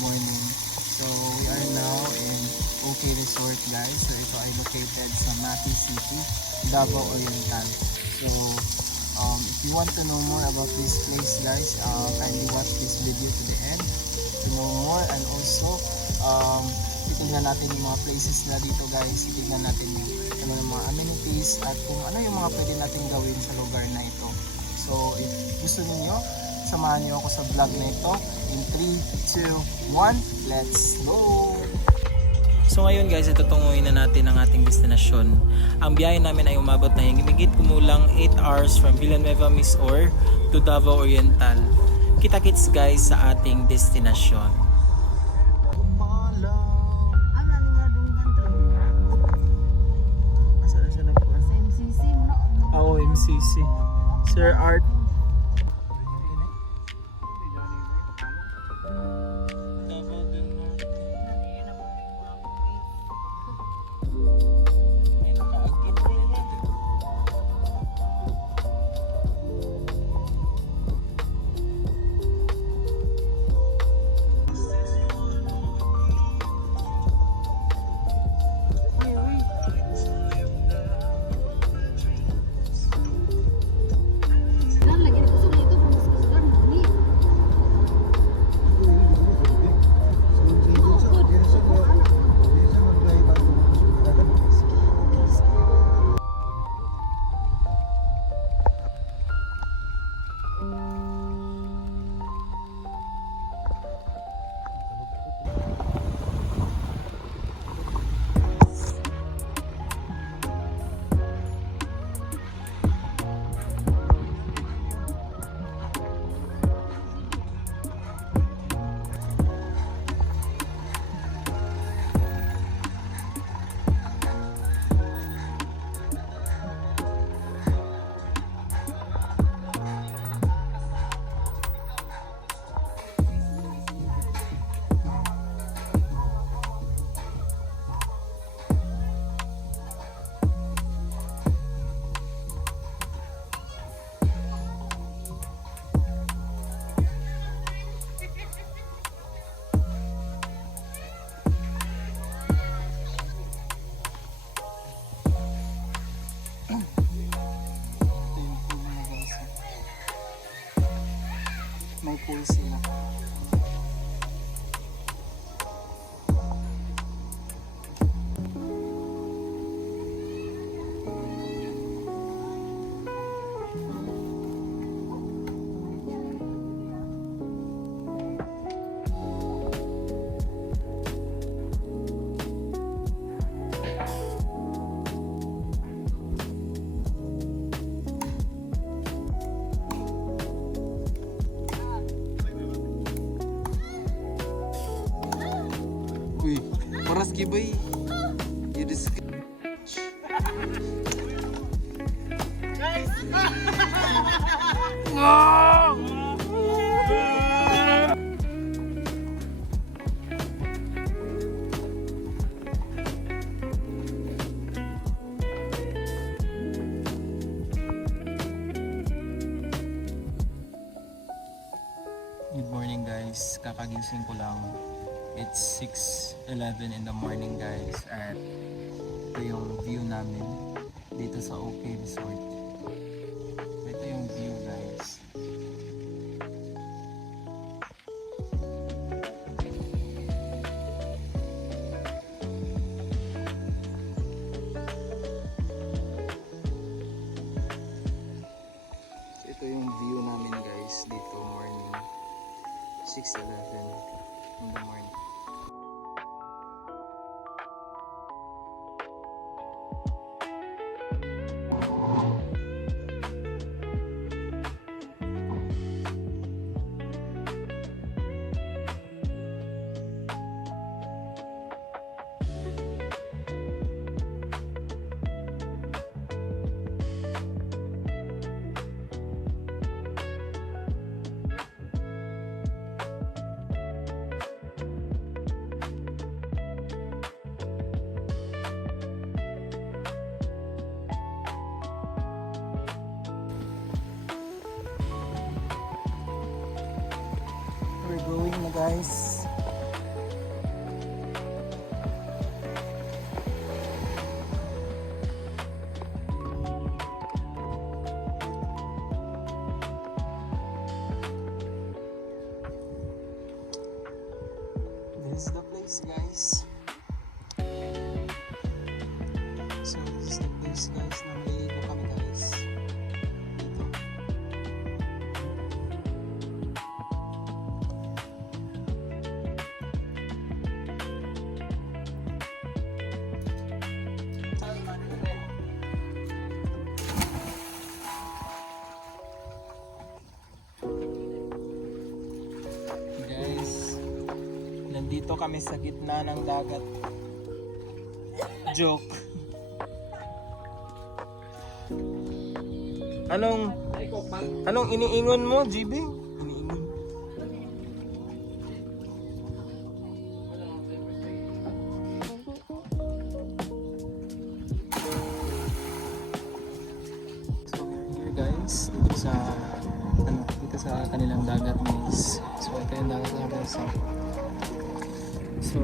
morning. So we are now in OK Resort guys. So ito ay located sa Mati City, Davao Oriental. So if you want to know more about this place guys, kindly watch this video to the end to know more. And also titignan natin yung mga places na dito guys. Titignan natin yung mga amenities at kung ano yung mga pwede natin gawin sa lugar na ito. So if gusto niyo, samahan niyo ako sa vlog na ito. In 3, 2, 1, let's go! So ngayon guys, ito tunguhin na natin ang ating destinasyon. Ang biyahe namin ay umabot na higit kumulang 8 hours from Villanueva, Misor to Davao Oriental. Kita-kits guys sa ating destinasyon. MCC. Sir Art. May pool sila. Uy, paras gibay. Yudis. Guys. Good morning guys. Kakagising ko lang. It's 6:11 in the morning guys, at ito yung view namin dito sa OK Resort. Ito yung view guys. Ito yung view namin guys dito morning 6:11 in the morning. We're going na guys. This is the place, guys. So this is the place, guys. Namiligo kami, guys. Dito. Guys, nandito kami sa gitna ng dagat. Joke. Anong iniingon mo, GB? Iniingon. So here guys, dito sa kanilang dagat guys. So ito yung dagat natin. So